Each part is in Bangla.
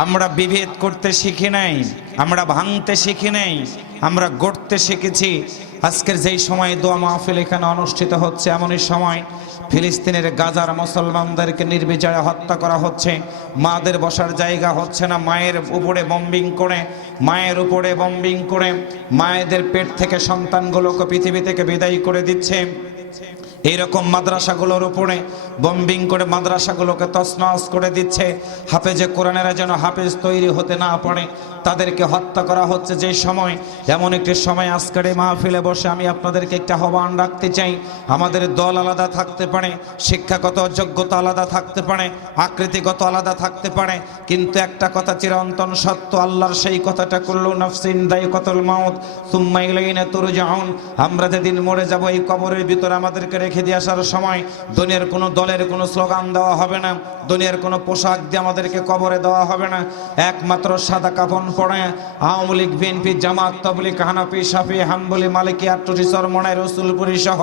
আমরা বিভেদ করতে শিখি নাই, আমরা ভাঙতে শিখি নাই, আমরা গড়তে শিখেছি। আজকের যেই সময় দোয়া মাহফিল এখানে অনুষ্ঠিত হচ্ছে, এমনই সময় ফিলিস্তিনের গাজার মুসলমানদেরকে নির্বিচারে হত্যা করা হচ্ছে। মাদের বসার জায়গা হচ্ছে না, মায়ের উপরে বম্বিং করে, মায়ের উপরে বম্বিং করে মায়েদের পেট থেকে সন্তানগুলোকে পৃথিবী থেকে বিদায় করে দিচ্ছে। এইরকম মাদ্রাসাগুলোর উপরে বম্বিং করে মাদ্রাসাগুলোকে তছনছ করে দিচ্ছে। হাফেজে কোরআনেরা যেন হাফেজ তৈরি হতে না পারে, তাদেরকে হত্যা করা হচ্ছে। যে সময়, এমন একটি সময় আজকের এই মাহফিলে বসে আমি আপনাদেরকে একটা আহ্বান রাখতে চাই। আমাদের দল আলাদা থাকতে পারে, শিক্ষাগত যোগ্যতা আলাদা থাকতে পারে, আকৃতিগত আলাদা থাকতে পারে, কিন্তু একটা কথা চিরন্তন সত্য, আল্লাহর সেই কথাটা, কুল্লু নাফসিন যায়কাতুল মাউত সুম্মা ইলাইনা তুরজাউন। আমরা যেদিন মরে যাব, এই কবরের ভিতরে আমাদেরকে রেখে দিয়ে আসার সময় দুনিয়ার কোনো দলের কোনো স্লোগান দেওয়া হবে না, দুনিয়ার কোনো পোশাক দিয়ে আমাদেরকে কবরে দেওয়া হবে না। একমাত্র সাদা কাফন পড়ে আওয়ামী লীগ, বিএনপি, জামাত, তাবলীগ, হানাফি, শাফি, হাম্বলি, মালিকি, আট্টুসি, চরমনাই, রসুলপুরি সহ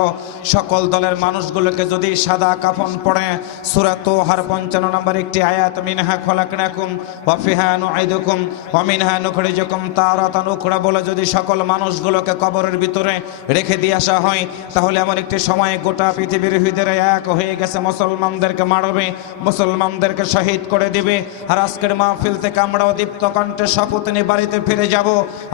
সকল দলের মানুষগুলোকে যদি সাদা কাফন পড়ে সূরা তোহার 55 নম্বর একটি আয়াত, মিনহা খলাকনাকুম ওয়া ফিহা নুঈদুকুম ওয়া মিনহা নুখরিজুকুম তারাতান উখরা বলে যদি সকল মানুষগুলোকে কবরের ভিতরে রেখে দিয়ে আসা হয়, তাহলে এমন একটি সময় গোটা পৃথিবীর ভিতরে এক হয়ে গেছে, মুসলমানদেরকে মারবে, মুসলমানদেরকে শহীদ করে দিবে। আর আজকের মাহফিল থেকে আমরাও দীপ্ত কণ্ঠে শপথ নিয়ে বাড়িতে ফিরে যাব।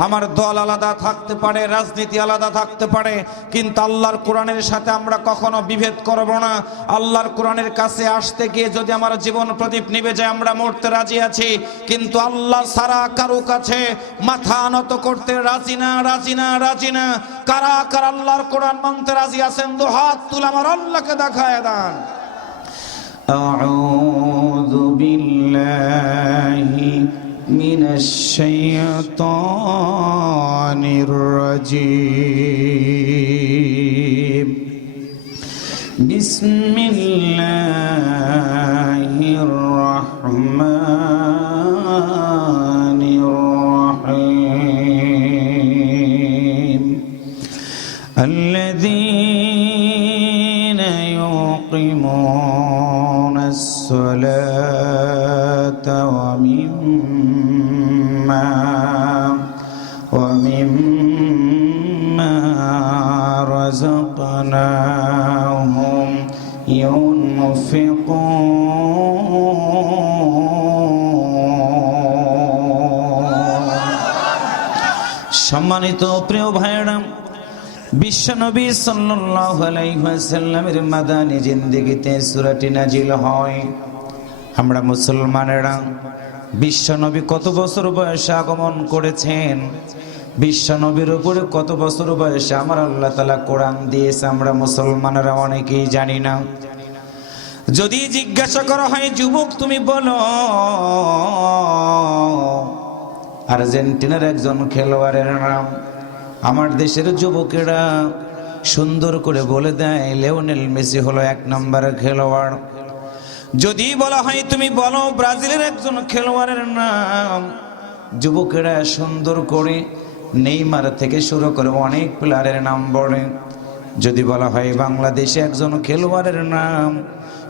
আমার দল আলাদা থাকতে পারে, রাজনীতি আলাদা থাকতে পারে, কিন্তু আল্লাহর কোরআনের সাথে আমরা কখনো বিভেদ করব না। আল্লাহর কোরআনের কাছে আসতে গিয়ে যদি আমার জীবন প্রদীপ নিভে যায়, আমরা মরতে রাজি আছি, কিন্তু আল্লাহ ছাড়া কারো কাছে মাথা নত করতে রাজি না, রাজি না, রাজি না। কারা কারা আল্লাহর কোরআন মানতে রাজি আছেন? দু হাত তুলে আমার আল্লাহকে দেখায় দেন। আউযু বিল্লাহি মিনাশ শাইতানির রাজীম। বিসমিল্লাহির রাহমানির রাহিম। আল্লাযীনা ইউকিমুনাস সালাতা ওয়া মিম্মা রাযাকনাহুম সম্মানিত প্রিয় ভাইরা, বিশ্বনবী সাল্লাল্লাহু আলাইহি ওয়াসাল্লামের মাদানী জিন্দেগিতে সূরাটি নাজিল হয়। আমরা মুসলমানেরা বিশ্বনবী কত বছর বয়সে আগমন করেছেন, বিশ্বনবীর উপরে কত বছর বয়সে আমার আল্লাহ তাআলা কোরআন দিয়েছে, আমরা মুসলমানেরা অনেকেই জানি না। যদি জিজ্ঞাসা করা হয়, যুবক তুমি বলো, আর্জেন্টিনার একজন খেলোয়াড়ের নাম, আমার দেশের যুবকেরা সুন্দর করে বলে দেয় লিওনেল মেসি হলো 1 নম্বর খেলোয়াড়। যদি বলা হয় তুমি বলো ব্রাজিলের একজন খেলোয়াড়ের নাম, যুবকেরা সুন্দর করে নেইমার থেকে শুরু করে অনেক প্লেয়ারের নাম বলে। যদি বলা হয় বাংলাদেশে একজন খেলোয়াড়ের নাম,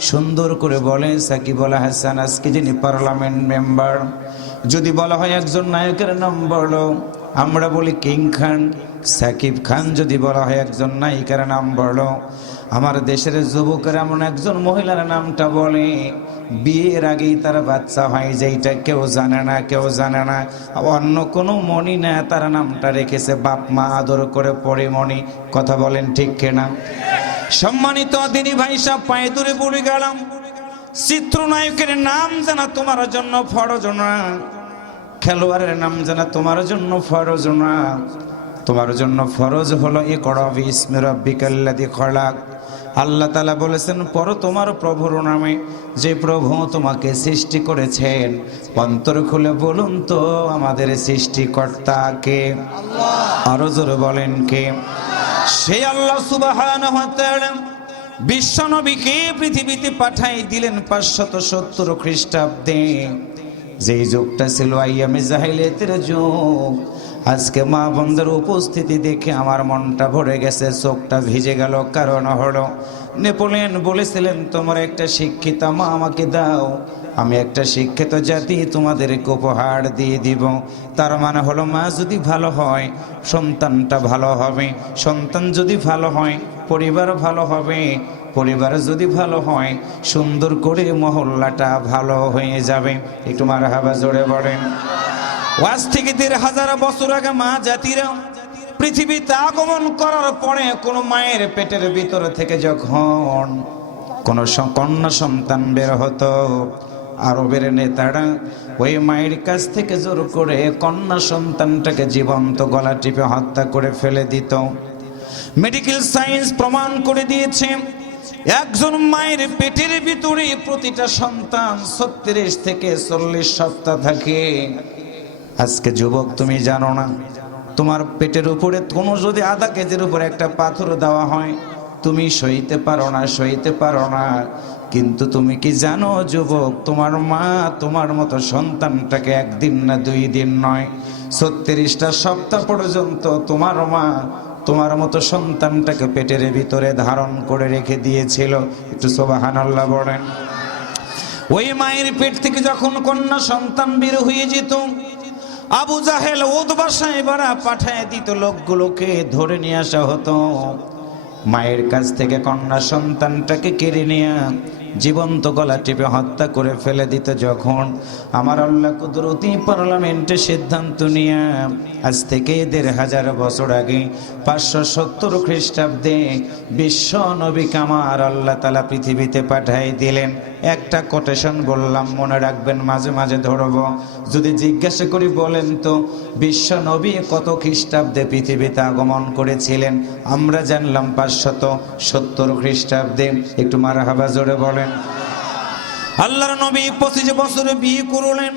সুন্দর করে বলে সাকিব আল হাসান, আজকে যিনি পার্লামেন্ট মেম্বার। যদি বলা হয় একজন নায়কের নাম বলো, আমরা বলি কিং খান, সাকিব খান। যদি বলা হয় একজন নায়িকার নাম বলো, আমার দেশের যুবকেরা এমন একজন মহিলার নামটা বলে, বিয়ের আগেই তার বাচ্চা হয়, যেইটা কেউ জানে না, কেউ জানে না। অন্য কোনো মণি না, তার নামটা রেখেছে বাপ মা আদর করে পরিমণি। কথা বলেন ঠিক কিনা? সম্মানিত দিনী ভাই সাহেব, পায়ে দূরে পড়ে গেলাম। চিত্রনায়কের নাম জানা তোমার জন্য ফরজ না, খেলোয়াড়ের নাম জানা তোমার জন্য ফরজ না। তোমার জন্য ফরজ হলো ইকরা বিসমি রাব্বিকাল্লাযী খলাক। আল্লাহ তাআলা বলেছেন পড়ো তোমার প্রভুর নামে, যে প্রভু তোমাকে সৃষ্টি করেছেন। অন্তর খুলে বলুন তো আমাদের সৃষ্টিকর্তা কে? আল্লাহ। আরো জোরে বলেন কে? সেই আল্লাহ সুবহানাহু ওয়া তাআলা বিশ্বনবীকে পৃথিবীতে পাঠাই দিলেন 570 খ্রিস্টাব্দে। যেই যুগটা ছিল আইয়ামে জাহিলিয়াতের যুগ। আজকে মা বোনদের উপস্থিতি দেখে আমার মনটা ভরে গেছে, চোখটা ভিজে গেল। কারণ হলো নেপোলিয়ন বলেছিলেন তোমার একটা শিক্ষিতা মা আমাকে দাও, আমি একটা শিক্ষিত জাতি তোমাদেরকে উপহার দিয়ে দিব। তার মানে হলো মা যদি ভালো হয় সন্তানটা ভালো হবে, সন্তান যদি ভালো হয় পরিবার ভালো হবে, পরিবার যদি ভালো হয় সুন্দর করে মহল্লাটা ভালো হয়ে যাবে। একটু মারহাবা জোরে বলেন। আজ থেকে ১৫০০ বছর আগে মা জাতিরা পৃথিবীতে আগমন করার পরে কোন মায়ের পেটের ভিতর থেকে যখন কোন কন্যা সন্তান বের হতো, আরবের নেতারা ওই মায়ের কাছ থেকে জোর করে কন্যা সন্তানটাকে জীবন্ত গলা টিপে হত্যা করে ফেলে দিত। মেডিকেল সায়েন্স প্রমাণ করে দিয়েছে একজন মায়ের পেটের ভিতরে প্রতিটা সন্তান ৩৬ থেকে ৪০ সপ্তাহ থাকে। আজকে যুবক তুমি জানো না, তোমার পেটের উপরে কোনো যদি আধা কেজির উপরে একটা পাথর দেওয়া হয় তুমি সইতে পারো না, সইতে পারো না। কিন্তু তুমি কি জানো যুবক, তোমার মা তোমার মতো সন্তানটাকে একদিন না ২ দিন নয় ৩৬টা সপ্তাহ পর্যন্ত তোমার মা তোমার মতো সন্তানটাকে পেটের ভিতরে ধারণ করে রেখে দিয়েছিল। একটু সুবহানাল্লাহ বলেন। ওই মায়ের পেট থেকে যখন কন্যা সন্তান বের হয়ে যেত, আবু জাহেল উতবা সাহেবরা পাঠায় দিত লোকগুলোকে ধরে নিয়ে আসা হতো। মায়ের কাছ থেকে কন্যা সন্তানটাকে কেড়ে নিয়ে জীবন্ত গলা টিপে হত্যা করে ফেলে দিত। যখন আমার আল্লাহ কুদরতি পার্লামেন্টে সিদ্ধান্ত নিয়ে আজ থেকে ১৫০০ বছর আগে ৫৭০ খ্রিস্টাব্দে বিশ্ব নবীকে আমার আল্লাহ তাআলা পৃথিবীতে পাঠিয়ে দিলেন। একটা কোটেশন বললাম, মনে রাখবেন, মাঝে মাঝে ধরব। যদি জিজ্ঞাসা করি বলেন তো বিশ্ব নবী কত খ্রিস্টাব্দে পৃথিবীতে আগমন করেছিলেন? আমরা জানলাম ৫৭০ খ্রিস্টাব্দে। একটু মারহাবা জোরে বলেন। আল্লাহর নবী ২৫ বছরে বিয়ে করলেন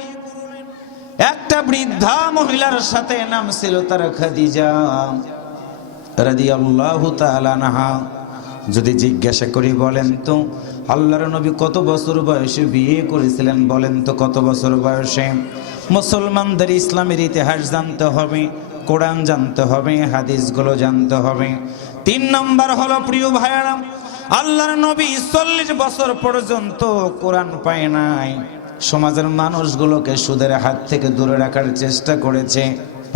একটা বৃদ্ধা মহিলার সাথে, নাম ছিল তার খাদিজা রাদিয়াল্লাহু তাআলা আনহা। যদি জিজ্ঞাসা করি বলেন তো আল্লাহর নবী কত বছর বয়সে বিয়ে করেছিলেন? বলেন তো কত বছর বয়সে? মুসলমানদের ইসলামের ইতিহাস জানতে হবে, কোরআন জানতে হবে, হাদিসগুলো জানতে হবে। ৩ নম্বর হলো প্রিয় ভাইয়েরা, আল্লাহর নবী ৪০ বছর পর্যন্ত কোরআন পায় নাই। সমাজের মানুষগুলোকে সুদের হাত থেকে দূরে রাখার চেষ্টা করেছে,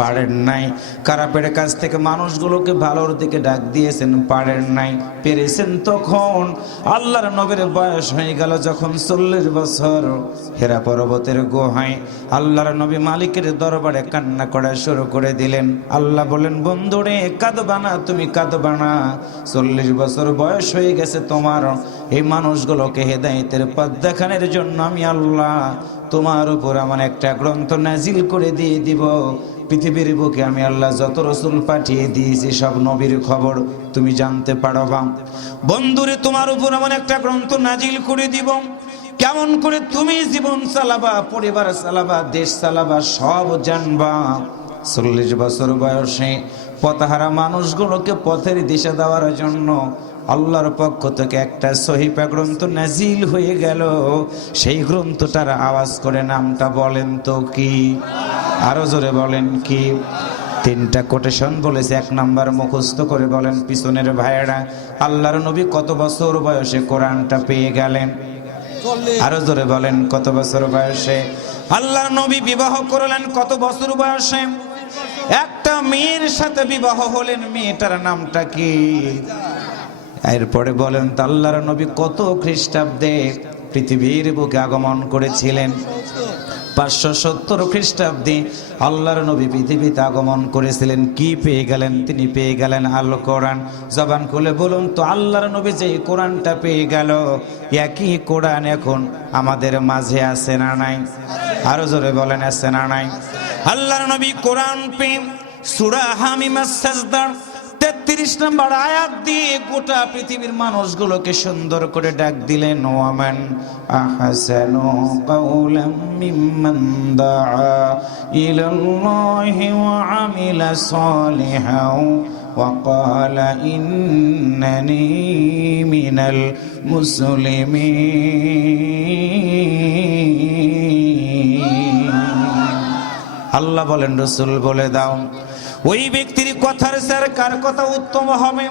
পারেন নাই। খারাপের কাছ থেকে মানুষগুলোকে ভালোর দিকে ডাক দিয়েছেন, পারেন নাই। পেরেছেন তখন আল্লাহর নবীর বয়স হয়ে গেল যখন ৪০ বছর। হেরা পর্বতের গুহায় আল্লাহর নবী মালিকের দরবারে কান্না করা শুরু করে দিলেন। আল্লাহ বলেন, বন্ধুরে কাঁদবা না, তুমি কাঁদবা না। ৪০ বছর বয়স হয়ে গেছে তোমার। এই মানুষগুলোকে হেদায়েতের পথ দেখানোর জন্য আমি আল্লাহ তোমার উপর এমন একটা গ্রন্থ নাজিল করে দিয়ে দিব। পৃথিবীর বুকে আমি আল্লাহ যত রসুল পাঠিয়ে দিয়েছি সব নবীর খবর তুমি জানতে পারবা। বন্ধুরে তোমার উপর এমন একটা গ্রন্থ নাজিল করে দিব, কেমন করে তুমি জীবন চালাবা, পরিবার চালাবা, দেশ চালাবা, সব জানবা। ৪০ বছর বয়সে পথহারা মানুষগুলোকে পথের দিশা দেওয়ার জন্য আল্লাহর পক্ষ থেকে একটা সহিফা গ্রন্থ নাজিল হয়ে গেল। সেই গ্রন্থটার আওয়াজ করে নামটা বলেন তো কি? আরো জোরে বলেন কি? 3টা কোটেশন বলেছে। ১ নাম্বার মুখস্থ করে বলেন পিছনের ভাইয়েরা, আল্লাহর নবী কত বছর বয়সে কোরআনটা পেয়ে গেলেন? আরো জোরে বলেন, কত বছর বয়সে? আল্লাহর নবী বিবাহ করলেন কত বছর বয়সে? একটা মেয়ের সাথে বিবাহ হলেন, মেয়েটার নামটা কি? এরপরে বলেন তো আল্লাহর নবী কত খ্রিস্টাব্দে পৃথিবীর বুকে আগমন করেছিলেন? ৫৭০ খ্রিস্টাব্দে আল্লাহর নবী পৃথিবীতে আগমন করেছিলেন। কি পেয়ে গেলেন? তিনি পেয়ে গেলেন আল কোরআন। জবান খুলে বলুন তো আল্লাহর নবী যে কোরআনটা পেয়ে গেল, একই কোরআন এখন আমাদের মাঝে আছে না নাই? আরো জোরে বলেন, আছে না নাই? আল্লাহর নবী কোরআন পেয়ে সূরা হামিমাস সাজদা ৩৩ নম্বর আয়াত দিয়ে গোটা পৃথিবীর মানুষগুলোকে সুন্দর করে ডাক দিলেন, ওয়ামান আহসানু কাওলাম মিম্মান দাআ ইলাল্লাহি ওয়া আমিলা সালিহান ওয়া ক্বালা ইন্নানি মিনাল মুসলিমিন। আল্লাহ বলেন, রাসূল বলে দাও ওই ব্যক্তির কথার স্যার কার কথা উত্তম হবে,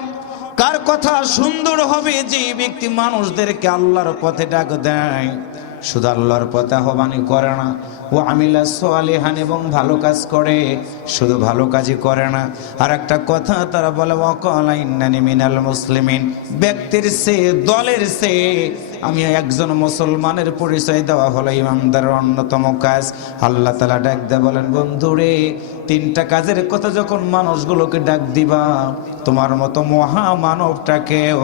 কার কথা সুন্দর হবে? যে ব্যক্তি মানুষদেরকে আল্লাহর পথে ডাক দেয়, শুধু আল্লাহর পথে আহ্বানই করে না, ও আমিলা সালিহান এবং ভালো কাজ করে, শুধু ভালো কাজই করে না। আর একটা কথা তারা বলে, ওয়াকালা ইন্নানি মিনাল মুসলিমিন, ব্যক্তির চেয়ে দলের চেয়ে আমি একজন মুসলমানের পরিচয় দেওয়া হলো ইমানদারের অন্যতম কাজ। আল্লাহ তাআলা ডাক দিয়ে বলেন, বন্ধুরে তিনটা কাজের কথা যখন মানুষগুলোকে ডাক দিবা, তোমার মতো মহামানবটাকেও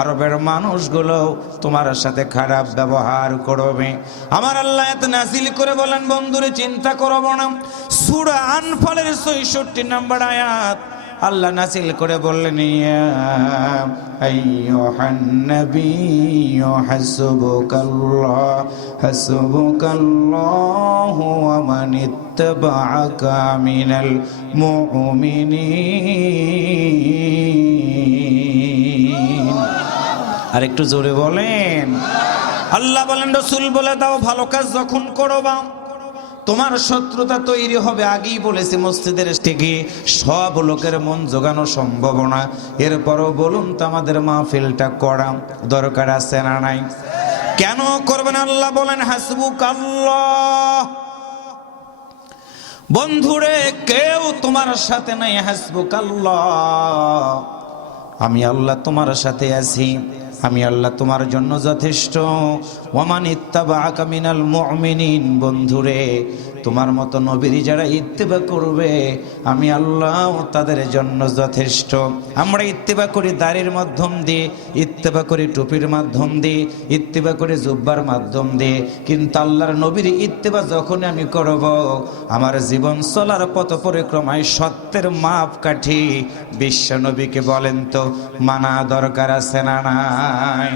আরবের মানুষগুলো তোমার সাথে খারাপ ব্যবহার করবে। আমার আল্লাহ এত নাজিল করে বলেন, বন্ধুরে চিন্তা করব না। সূরা আনফালের ৬৬ নম্বর আয়াত আল্লাহ নাজিল করে বললেন, ইয়া আইয়ুহান নাবিয়্যু হাসবুকাল্লাহু ওয়া মান ইত্তাবা'আকা মিনাল মুমিনিন। আর একটু জোরে বলেন। আল্লাহ বলেন, রাসূল বলে দাও, ভালো কাজ যখন করবা তোমার শত্রুতা তৈরি হবে। আগেই বলেছি মসজিদের থেকে সব লোকের মন জোগানো সম্ভব না, এরপরও বলুন তো আমাদের মাহফিলটা করা দরকার আছে না নাই? কেন করবেন? আল্লাহ বলেন, হাসবুকাল্লাহ, বন্ধুরে কেউ তোমার সাথে নাই। হাসবুকাল্লাহ, আমি আল্লাহ তোমার সাথে আছি, আমি আল্লাহ তোমার জন্য যথেষ্ট। ওয়ামান ইত্তাবা'আকা মিনাল মুমিনিন, বন্ধুরে তোমার মতো নবীর যারা ইত্তেবা করবে আমি আল্লাহ তাদের জন্য যথেষ্ট। আমরা ইত্তেবা করি দাড়ির মাধ্যম দিয়ে, ইত্তেবা করি টুপির মাধ্যম দিয়ে, ইত্তেবা করি জুব্বার মাধ্যম দিয়ে, কিন্তু আল্লাহর নবীর ইত্তেবা যখন আমি করব, আমার জীবন চলার পথ পরিক্রমায় সত্যের মাপকাঠি বিশ্ব নবীকে বলেন তো মানা দরকার আছে না নাই?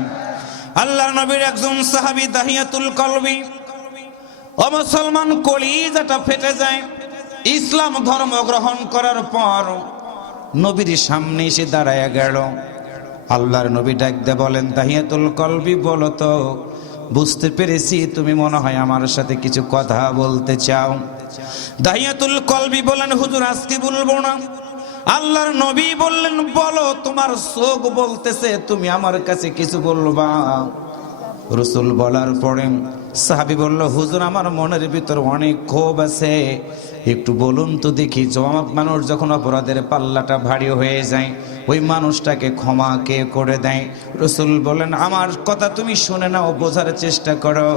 আল্লাহর নবীর একজন সাহাবী দাহিয়াতুল কলবি, ও মুসলমান কলিজাটা ফেটে যায়, ইসলাম ধর্ম গ্রহণ করার পর নবীর সামনে এসে দাঁড়ায় গেল। আল্লাহর নবী ডাক দিয়ে বলেন, দাহিয়াতুল কলবি বলো তো, বুঝতে পেরেছি তুমি মনে হয় আমার সাথে কিছু কথা বলতে চাও। দাহিয়াতুল কলবি বলেন, হুজুর আজকে বলবো না। আল্লাহর নবী বললেন, বলো, তোমার চোখ বলতেছে তুমি আমার কাছে কিছু বলবা। রাসূল বলার পরে সাহাবী বলল, হুজুর আমার মনের ভিতর অনেক ক্ষোভ আছে, একটু বলুন তো দেখি। জবাব, মানুষ যখন অপরাধের পাল্লাটা ভারী হয়ে যায় ওই মানুষটাকে ক্ষমা কে করে দেয়? রাসূল বলেন, আমার কথা তুমি শুনে নাও, বোঝার চেষ্টা করো।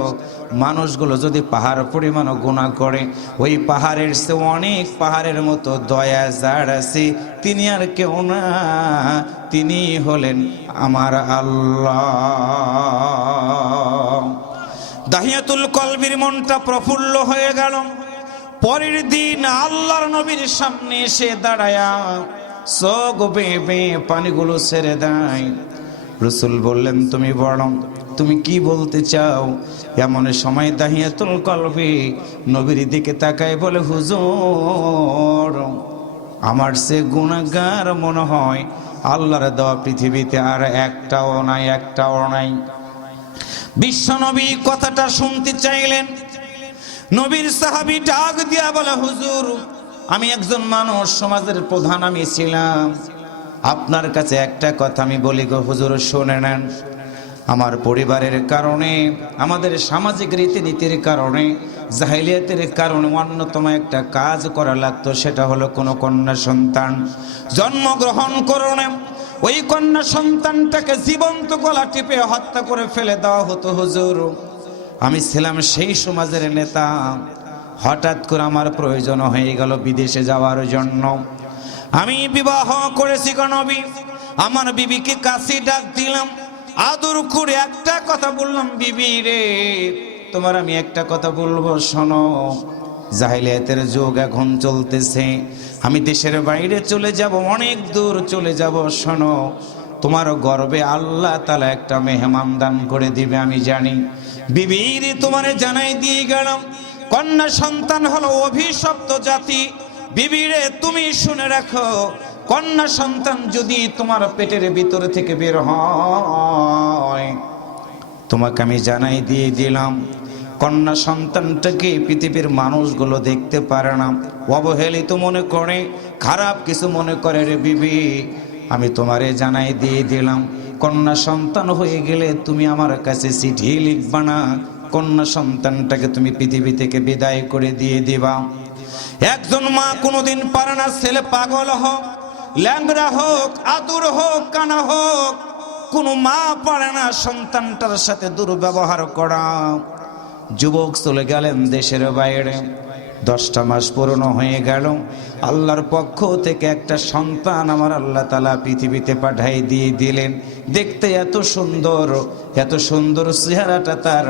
মানুষগুলো যদি পাহাড় পরিমাণও গুনাহ করে, ওই পাহাড়ের চেয়ে অনেক পাহাড়ের মতো দয়া যার আছে তিনি আর কেউ না, তিনি হলেন আমার আল্লাহ। দাহিয়াতুল কলবির মনটা প্রফুল্ল হয়ে গেল। পরের দিন আল্লাহর নবীর সামনে এসে দাঁড়ায়া চোখ বেয়ে বেয়ে পানিগুলো ছেড়ে দেয়। রাসূল বললেন, তুমি বলো, তুমি কি বলতে চাও? এমন সময় দাহিয়াতুল কলবি নবীর দিকে তাকায় বলে, হুজুর আমার সে গুনাহগার মনে হয় আল্লাহর দেওয়া পৃথিবীতে আর একটাও নাই, একটাও নাই। বিশ্ব নবী কথাটা শুনতে চাইলেন। নবীর সাহাবী ডাক দিয়া বলে, হুজুর আমি একজন মানুষ, সমাজের প্রধান আমি ছিলাম, আপনার কাছে একটা কথা আমি বলি গো হুজুর, শুনে নেন। আমার পরিবারের কারণে, আমাদের সামাজিক রীতিনীতির কারণে, জাহিলিয়াতের কারণে অন্যতম একটা কাজ করা লাগতো, সেটা হলো কোনো কন্যা সন্তান জন্মগ্রহণ করণে ওই কন্যা সন্তানটাকে জীবন্ত গলা টিপে হত্যা করে ফেলে দেওয়া হতো। হুজুর আমি ছিলাম সেই সমাজের নেতা, হঠাৎ করে আমার প্রয়োজন হয়ে গেল বিদেশে যাওয়ার জন্য। আমি বিবাহ করেছি গো নবী, আমার বিবিকে কাছে ডাক দিলাম, আদর করে একটা কথা বললাম, বিবি রে তোমার আমি একটা কথা বলবো, শোনো। জাহিলিয়াতের যুগ এখন চলতেছে, আমি দেশের বাইরে চলে যাব, অনেক দূর চলে যাব, শোনো তোমার গর্বে আল্লাহ তাআলা একটা মেহমান দান করে দিবে আমি জানি। বিবির তোমারে জানাই দিয়ে গেলাম, কন্যা সন্তান হলো অভিশপ্ত জাতি। বিবিরে তুমি শুনে রাখো, কন্যা সন্তান যদি তোমার পেটের ভিতর থেকে বের হয়, তোমাকে আমি জানাই দিয়ে দিলাম, কন্যা সন্তানটাকে পৃথিবীর মানুষগুলো দেখতে পারে না, অবহেলিত মনে করে, খারাপ কিছু মনে করে। রে বিবি আমি তোমারে জানাই দিয়ে দিলাম, কন্যা সন্তান হয়ে গেলে তুমি আমার কাছে চিঠি লিখবা না, কন্যা সন্তানটাকে তুমি পৃথিবী থেকে বিদায় করে দিয়ে দিবা। একজন মা কোনোদিন পারে না ছেলে পাগল হোক, ল্যাংড়া হোক, আতুর হোক, কানা হোক, কোনো মা পারে না সন্তানটার সাথে দুর্ব্যবহার করা। যুবক চলে গেলেন দেশের বাইরে, 10টা মাস পূর্ণ হয়ে গেল, আল্লাহর পক্ষ থেকে একটা সন্তান আমার আল্লাহ তাআলা পৃথিবীতে পাঠিয়ে দিয়ে দিলেন। দেখতে এত সুন্দর চেহারাটা তার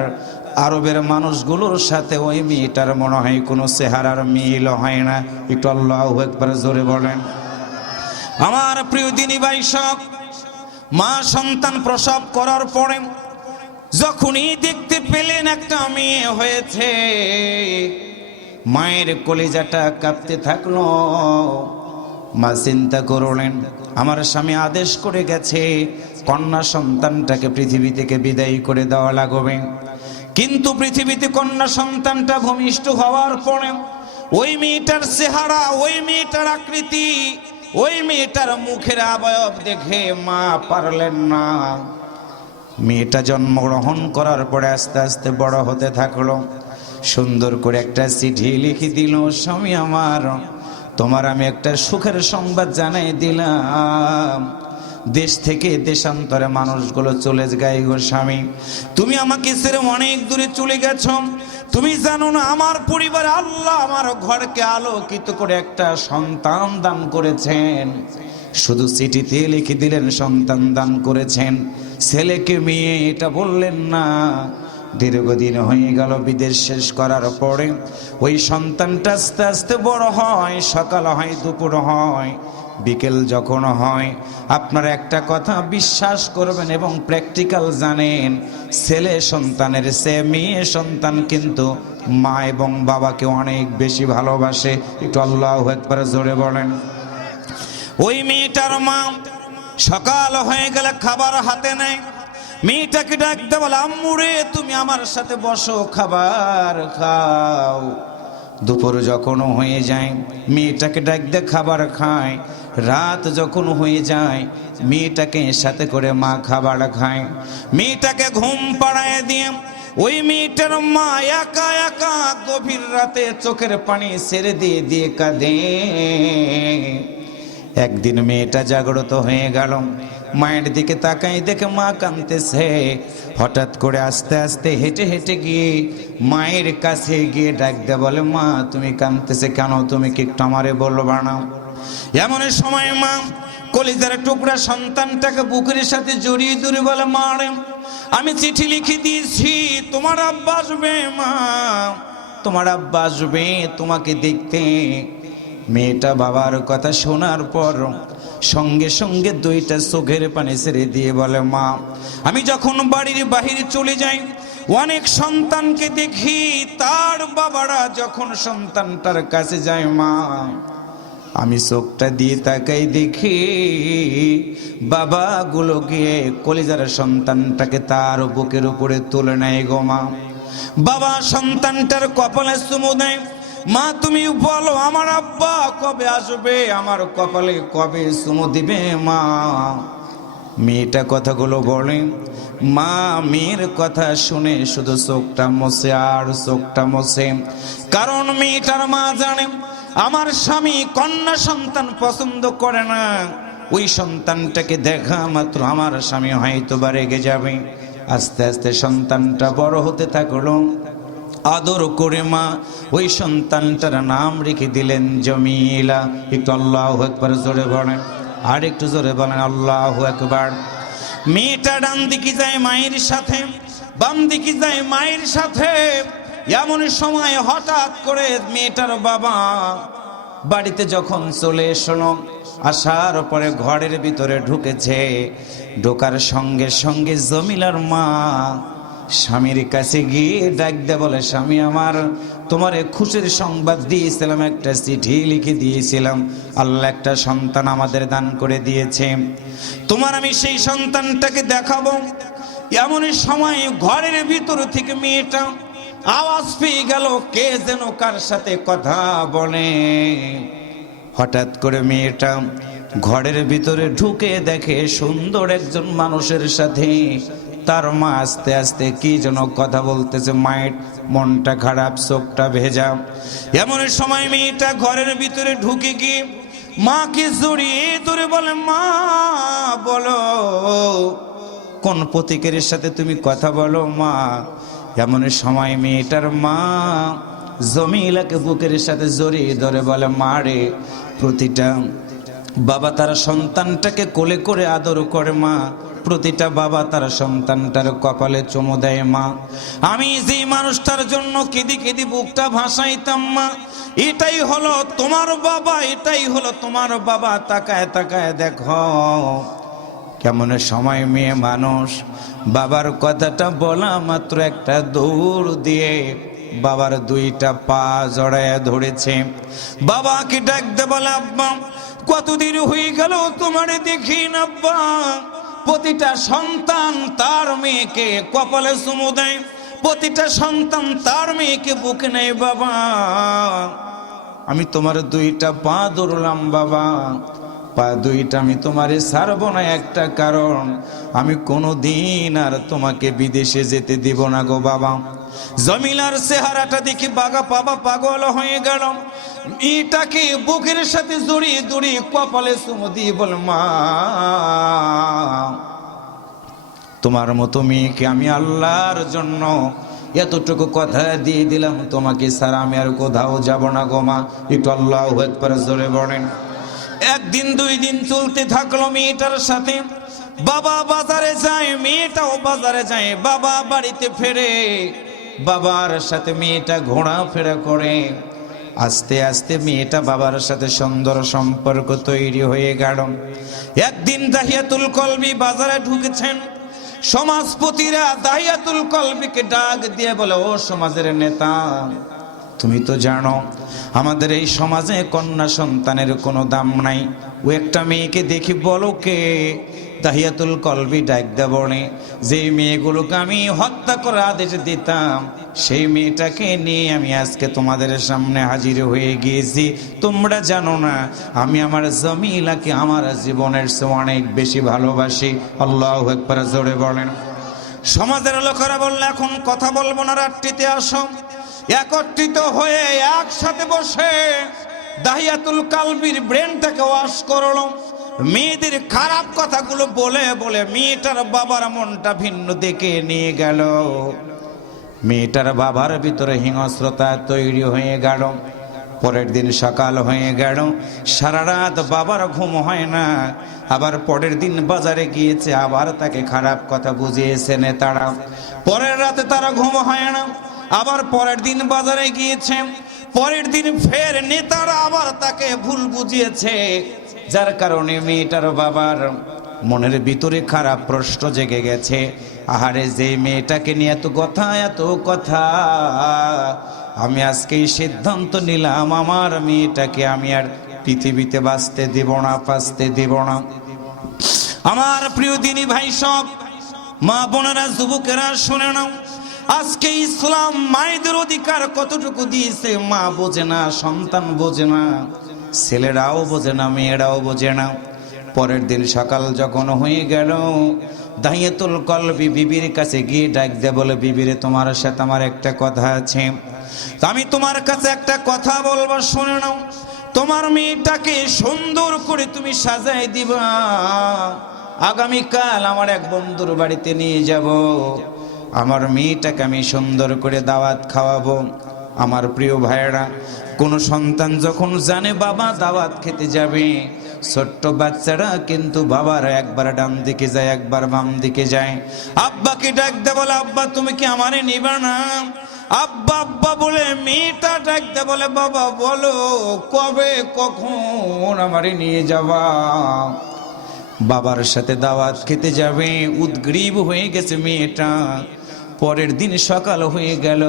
আরবের মানুষগুলোর সাথে ওই মেয়েটার মনে হয় কোনো চেহারার মিল হয় না। একটু আল্লাহু আকবার জোরে বলেন। আমার প্রিয় দিনী ভাই সব, মা সন্তান প্রসব করার পরে যখনই দেখতে পেলেন একটা মেয়ে হয়েছে, মায়ের কলিজাটা কাঁপতে থাকলো। মা চিন্তা করলেন, আমার স্বামী আদেশ করে গেছে কন্যা সন্তানটাকে পৃথিবী থেকে বিদায় করে দেওয়া লাগবে। কিন্তু পৃথিবীতে কন্যা সন্তানটা ভূমিষ্ঠ হওয়ার পরে ওই মেয়েটার চেহারা, ওই মেয়েটার আকৃতি, ওই মেয়েটার মুখের অবয়ব দেখে মা পারলেন না। মেয়েটা জন্মগ্রহণ করার পরে আস্তে আস্তে বড় হতে থাকলো। সুন্দর করে একটা চিঠি লিখে দিল, স্বামী আমার, তোমার আমি একটা সুখের সংবাদ জানাই দিলাম। দেশ থেকে দেশান্তরে মানুষগুলো চলে যায় গো স্বামী, তুমি আমাকে ছেড়ে অনেক দূরে চলে গেছ। তুমি জানো না আমার পরিবারে আল্লাহ আমার ঘরকে আলোকিত করে একটা সন্তান দান করেছেন। শুধু চিঠিতে লিখে দিলেন সন্তান দান করেছেন, ছেলেকে মেয়ে এটা বললেন না। দীর্ঘদিন হয়ে গেল বিদেশ শেষ করার পরে ওই সন্তানটা আস্তে আস্তে বড় হয়, সকাল হয়, দুপুর হয়, বিকেল যখন হয়, আপনারা একটা কথা বিশ্বাস করবেন এবং প্র্যাকটিক্যাল জানেন, ছেলে সন্তানের চেয়ে মেয়ে সন্তান কিন্তু মা এবং বাবাকে অনেক বেশি ভালোবাসে। একটু আল্লাহু আকবার জোরে বলেন। ওই মেয়েটার মা সকাল হয়ে গেলে খাবার হাতে নেয়, মেয়েটাকে ডাকতে বলে, আম্মু রে তুমি আমার সাথে বসো, খাবার খাও। দুপুর যখন হয়ে যায় মেয়েটাকে ডাকতে খাবার খায়। রাত যখন হয়ে যায় মেয়েটাকে সাথে করে মা খাবার খায়। মেয়েটাকে ঘুম পাড়ায় দিয়ে ওই মেয়েটার মা একা একা গভীর রাতে চোখের পানি ছেড়ে দিয়ে দিয়ে কাঁদে। একদিন মেয়েটা জাগ্রত হয়ে গেল, মায়ের দিকে তাকাই দেখে মা কাঁদতেছে। হঠাৎ করে আস্তে আস্তে হেঁটে হেঁটে গিয়ে মায়ের কাছে গিয়ে ডাক দে বলে, মা তুমি কাঁদতেছে কেন, তুমি কি একটু আমারে বলবা না? এমন সময় মা কলিজার টুকরা সন্তানটাকে বুকের সাথে জড়িয়ে ধরে বলে, মা রে আমি চিঠি লিখে দিয়েছি, তোমার আব্বা আসবে, মা তোমার আব্বা আসবে তোমাকে দেখতে। মেয়েটা বাবার কথা শোনার পর সঙ্গে সঙ্গে 2টা চোখের পানি ছেড়ে দিয়ে বলে, মা আমি যখন বাড়ির বাহিরে চলে যাই অনেক সন্তানকে দেখি, তার বাবারা যখন সন্তানটার কাছে যায় মা আমি চোখটা দিয়ে তাকাই দেখি বাবাগুলো গিয়ে কলিজার সন্তানটাকে তার বুকের উপরে তুলে নেয় গো মা। বাবা সন্তানটার কপালে চুমু দেয়, মা তুমি বলো আমার আব্বা কবে আসবে, আমার কপালে কবে চুমু দিবে মা? মেয়েটা কথাগুলো বলে, মা মেয়ের কথা শুনে শুধু চোখটা মোছে আর চোখটা মোছে। কারণ মেয়েটার মা জানে আমার স্বামী কন্যা সন্তান পছন্দ করে না, ওই সন্তানটাকে দেখা মাত্র আমার স্বামী হয়তো বা রেগে যাবে। আস্তে আস্তে সন্তানটা বড় হতে থাকলো। আদর করে মা ওই সন্তানটার নাম রেখে দিলেন জমিলা। একটু আল্লাহু আকবার জোরে বলেন, আর একটু জোরে বলেন আল্লাহু আকবার। মেয়েটা ডান দিকে যায় মায়ের সাথে, বাম দিকে যায় মায়ের সাথে। এমন সময় হঠাৎ করে মেয়েটার বাবা বাড়িতে যখন চলে এসলো, আসার পরে ঘরের ভিতরে ঢুকেছে, ঢোকার সঙ্গে সঙ্গে জমিলার মা স্বামীর কাছে গিয়ে ডাক দে বলে, স্বামী আমার তোমার খুশির সংবাদ দিয়েছিলাম, একটা চিঠি লিখে দিয়েছিলাম, আল্লাহ একটা সন্তান আমাদের দান করে দিয়েছে, তোমার আমি সেই সন্তানটাকে দেখাবো। এমন সময় ঘরের ভিতর থেকে মেয়েটা আওয়াজ পেয়ে গেল কে যেন কার সাথে কথা বলে। হঠাৎ করে মেয়েটা ঘরের ভিতরে ঢুকে দেখে সুন্দর একজন মানুষের সাথে তার মা আস্তে আস্তে কি যেন কথা বলতেছে, মায়ের মনটা খারাপ, চোখটা ভেজা। এমন সময় মেয়েটা ঘরের ভিতরে ঢুকে গিয়ে মাকে জড়িয়ে ধরে বলে, মা বলো কোন প্রতীকের সাথে তুমি কথা বলো মা। এমন সময় মেয়েটার মা জমিলাকে বুকের সাথে জড়িয়ে ধরে বলে, মা রে, প্রতিটা বাবা তার সন্তানটাকে কোলে করে আদর করে মা, প্রতিটা বাবা তার সন্তানটার কপালে চুমু দেয় মা। আমি যে মানুষটার জন্য কেঁদে কেঁদে বুকটা ভাসাইতাম মা, এটাই হলো তোমার বাবা, এটাই হলো তোমার বাবা। তাকায় তাকায় দেখো কেমন সময় মেয়ে মানুষ বাবার কথাটা বলা মাত্র একটা দৌড় দিয়ে বাবার দুইটা পা জড়ায় ধরেছে। বাবাকে ডাকতে বলে, আব্বা কতদিন হয়ে গেল তোমারে দেখি না আব্বা। প্রতিটা সন্তান তার মেয়েকে কপালে চুমু দেয়, প্রতিটা সন্তান তার মেয়েকে বুকে নেয় বাবা। আমি তোমার দুইটা পা ধরলাম বাবা, পা দুইটা আমি তোমারে ছাড়বো না, একটা কারণ আমি কোনোদিন আর তোমাকে বিদেশে যেতে দিব না গো বাবা। জমিলার চেহারাটা দেখি বাবা পাগল হয়ে গেল। মেয়েটাকে বুকের সাথে জড়িয়ে জড়িয়ে কপালে চুমু দিয়ে বল, মা তোমার মতো মেয়েকে আমি আল্লাহর জন্য এতটুকু কথা দিয়ে দিলাম, তোমাকে ছাড়া আমি আর কোথাও যাব না গো মা। একটু আল্লাহু আকবার জোরে বলেন। একদিন দুই দিন চলতে থাকলো মেয়েটার সাথে। বাবা বাজারে যায়, মেয়েটাও বাজারে যায়, বাবা বাড়িতে ফেরে, বাবার সাথে মেয়েটা ঘোরাফেরা করে। আস্তে আস্তে মেয়েটা বাবার সাথে সুন্দর সম্পর্ক তৈরি হয়ে গেল। একদিন দাহিয়াতুল কলবি বাজারে ঢুকেছেন। সমাজপতিরা দাহিয়াতুল কলবিকে ডাক দিয়ে বলে, ও সমাজের নেতা, তুমি তো জানো আমাদের এই সমাজে কন্যা সন্তানের কোনো দাম নাই। ও একটা মেয়েকে দেখি বলো কে। দাহিয়াতুল কলবি ডাক দিয়ে বলে, যে মেয়েগুলোকে আমি হত্যা করার আদেশ দিতাম সেই মেয়েটাকে নিয়ে আমি আজকে তোমাদের সামনে হাজির হয়ে গিয়েছি। তোমরা জানো না আমি আমার জমিলাকে আমার জীবনের চেয়ে অনেক বেশি ভালোবাসি। আল্লাহু আকবার জোরে বলেন। সমাজের লোকেরা বললে, এখন কথা বলবো না, রাত্রিতে আসো। একত্রিত হয়ে একসাথে বসে দাহিয়াতুল কলবির ব্রেনটাকে ওয়াশ করলো। মেয়েদের খারাপ কথাগুলো বলে বলে মেয়েটার বাবার মনটা ভিন্ন দিকে নিয়ে গেল। মেয়েটার বাবার ভিতরে হিংস্রতা তৈরি হয়ে গেল। পরের দিন সকাল হয়ে গেল, সারা রাত বাবার ঘুম হয় না। আবার পরের দিন বাজারে গিয়েছে, আবার তাকে খারাপ কথা বুঝিয়েছে নেতারা। পরের রাতে তারা ঘুম হয় না। আবার পরের দিন বাজারে গিয়েছে, পরের দিন ফের নেতারা আবার তাকে ভুল বুঝিয়েছে। যার কারণে মেয়েটার বাবার মনের ভিতরে খারাপ প্রশ্ন জেগে গেছে, আহারে যে মেয়েটাকে নিয়ে এত কথা, আমি আজকেই সিদ্ধান্ত নিলাম আমার মেয়েটাকে আমি আর পৃথিবীতে বাঁচতে দেব না। আমার প্রিয় দিনী ভাই সব, মা বোনেরা, যুবকেরা শুনে নাও, আজকে ইসলাম মায়েদের অধিকার কতটুকু দিয়েছে মা বোঝে না, সন্তান বোঝে না, ছেলেরাও বোঝে না, মেয়েরাও বোঝে না। পরের দিন সকাল যখন হয়ে গেল, দাহিয়াতুল কলবি বিবির কাছে গিয়ে ডাক দে বলে, বিবিরে তোমার সাথে আমার একটা কথা আছে, আমি তোমার কাছে একটা কথা বলবো, শুনে নাও। তোমার মেয়েটাকে সুন্দর করে তুমি সাজাই দিবা। আগামীকাল আমার এক বন্ধুর বাড়িতে নিয়ে যাব, আমার মেয়েটাকে আমি সুন্দর করে দাওয়াত খাওয়াবো। আমার প্রিয় ভাইয়েরা, কোন সন্তান যখন জানে বাবা দাওয়াত খেতে যাবে, ছোট্ট বাচ্চারা কিন্তু বাবার একবার ডান দিকে যায়, একবার বাম দিকে যায়। আব্বাকে ডাক দে বলে, আব্বা তুমি কি আমারে নিবা না? আব্বা আব্বা বলে মেয়েটা ডাক দে বলে, বাবা বলো কবে কখন আমারে নিয়ে যাবা? বাবার সাথে দাওয়াত খেতে যাবে, উদ্গ্রীব হয়ে গেছে মেয়েটা। পরের দিন সকাল হয়ে গেল,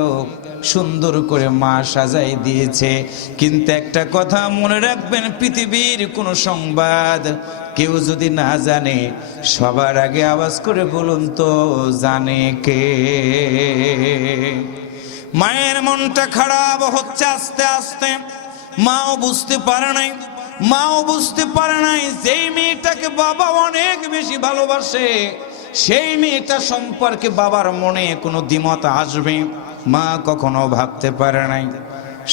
সুন্দর করে মা সাজাই দিয়েছে। কিন্তু একটা কথা মনে রাখবেন, পৃথিবীর কোনো সংবাদ কেউ যদি না জানে, সবার আগে আওয়াজ করে বলুন তো জানে কে? মায়ের মনটা খারাপ হচ্ছে আস্তে আস্তে। মাও বুঝতে পারে নাই যেই মেয়েটাকে বাবা অনেক বেশি ভালোবাসে, সেই মেয়েটা সম্পর্কে বাবার মনে কোনো দ্বিমত আসবে মা কখনো ভাবতে পারে নাই।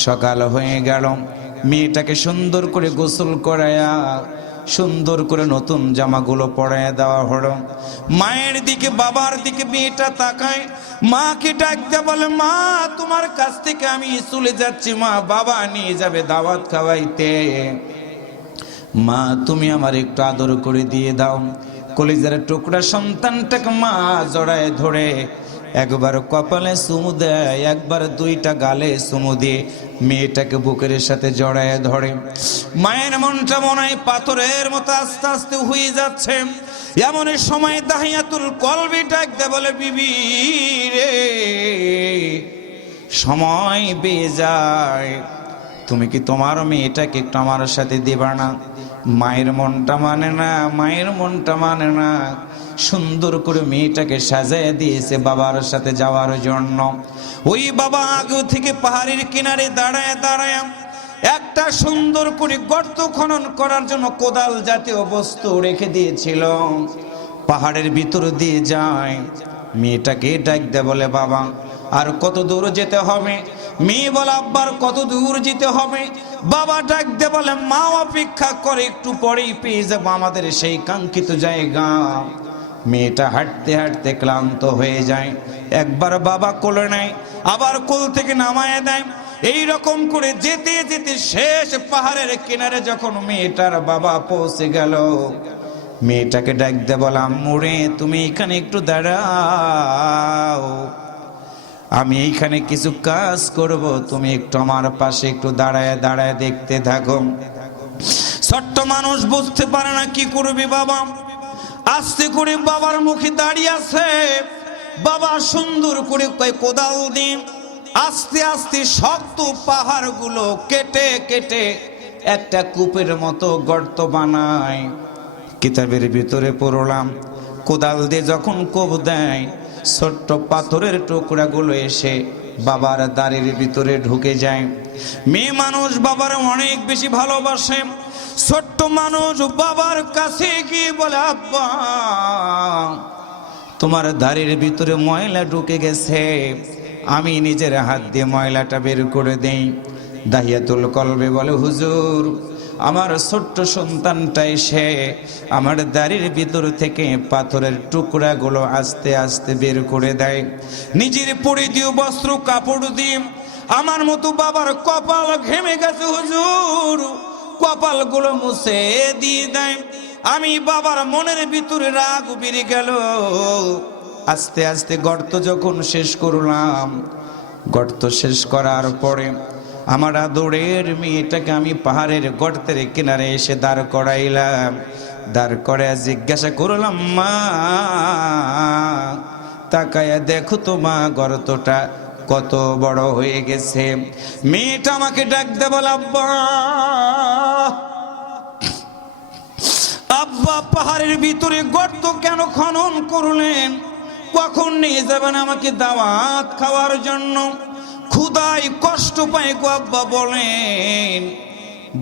সকাল হয়ে গেল, মেয়েটাকে সুন্দর করে গোসল করায়া সুন্দর করে নতুন জামাগুলো পরাইয়া দেওয়া হলো। মায়ের দিকে বাবার দিকে মেয়েটা তাকায়, মাকে ডাকতে বলে, মা তোমার কাছ থেকে আমি চলে যাচ্ছি, মা বাবা নিয়ে যাবে দাওয়াত খাওয়াইতে, মা তুমি আমার একটু আদর করে দিয়ে দাও। কলিজার টুকরা সন্তানটাকে মা জড়ায় ধরে একবার কপালে চুমু দেয়, একবার দুইটা গালে চুমু দিয়ে মেয়েটাকে বুকের সাথে জড়ায় ধরে। মায়ের মনটা মনে হয় পাথরের মতো আস্তে আস্তে হয়ে যাচ্ছে। এমন সময় দাহিয়াতুল কলবি ডাকতে বলে, বিবি রে সময় বেয়ে যায়, তুমি কি তোমার মেয়েটাকে একটু আমার সাথে দিবা না? মায়ের মনটা মানে না, মায়ের মনটা মানে না। সুন্দর করে মেয়েটাকে সাজায় দিয়েছে বাবার সাথে যাওয়ার জন্য। ওই বাবা আগে থেকে পাহাড়ের কিনারে দাঁড়ায় দাঁড়ায় একটা সুন্দর করে গর্ত খনন করার জন্য কোদাল জাতীয় বস্তু রেখে দিয়েছিল। পাহাড়ের ভিতর দিয়ে যায়, মেয়েটাকে ডাক দেয়, বলে বাবা আর কত দূর যেতে হবে? মেয়ে বলে, আব্বার কত দূর যেতে হবে? বাবা ডাক দে বলে, মা অপেক্ষা করে, একটু পরেই পেয়ে যাবো আমাদের সেই কাঙ্ক্ষিত জায়গা। মেয়েটা হাঁটতে হাঁটতে ক্লান্ত হয়ে যায়, একবার বাবা কোলে নেয়, আবার কোল থেকে নামায় দেয়। এই রকম করে যেতে যেতে শেষ পাহাড়ের কিনারে যখন মেয়েটার বাবা পৌঁছে গেল, মেয়েটাকে ডাক দে বললাম, মুড়ে তুমি এখানে একটু দাঁড়াও, আমি এইখানে কিছু কাজ করব, তুমি একটু আমার পাশে একটু দাঁড়ায় দাঁড়ায় দেখতে থাকো। ছোট্ট মানুষ বুঝতে পারে না কি করবি বাবা। আস্তে করে বাবার মুখে দাঁড়িয়ে আছে। বাবা সুন্দর করে কোদাল দিয়ে আস্তে আস্তে শক্ত পাহাড়গুলো কেটে কেটে একটা কূপের মতো গর্ত বানায়। কিতাবের ভিতরে পড়লাম, কোদাল দিয়ে যখন কোপ দেয়, ছোট্ট পাথরের টুকরাগুলো এসে বাবার দাড়ির ভিতরে ঢুকে যায়। মেয়ে মানুষ বাবার অনেক বেশি ভালোবাসে। ছোট্ট মানুষ বাবার কাছে গিয়ে বলে, আব্বা তোমার দাড়ির ভিতরে ময়লা ঢুকে গেছে, আমি নিজের হাত দিয়ে ময়লাটা বের করে দেই। দাহিয়াতুল কলবে বলে, হুজুর আমার ছোট্ট সন্তানটা এসে আমার দাড়ির ভিতর থেকে পাথরের টুকরাগুলো আস্তে আস্তে বের করে দেয়। নিজের পরিধেয় বস্ত্র কাপড় দিয়ে আমার মতো বাবার কপাল ঘেমে গেছে হুজুর, কপালগুলো মুছে দিয়ে দেয়। আমি বাবার মনের ভিতরে রাগ বেড়ে গেল। আস্তে আস্তে গর্ত যখন শেষ করলাম, গর্ত শেষ করার পরে আমার আদরের মেয়েটাকে আমি পাহাড়ের গর্তের কিনারে এসে দাঁড় করাইলাম। দাঁড় করায় জিজ্ঞাসা করলাম, মা তাকায়া দেখো তো মা গর্তটা কত বড় হয়ে গেছে। মেয়েটা আমাকে ডাক দে বলে, আব্বা আব্বা পাহাড়ের ভিতরে গর্ত কেন খনন করলেন? কখন নিয়ে যাবেন আমাকে দাওয়াত খাওয়ার জন্য? ক্ষুধায় কষ্ট পায় গো আব্বা বলেন।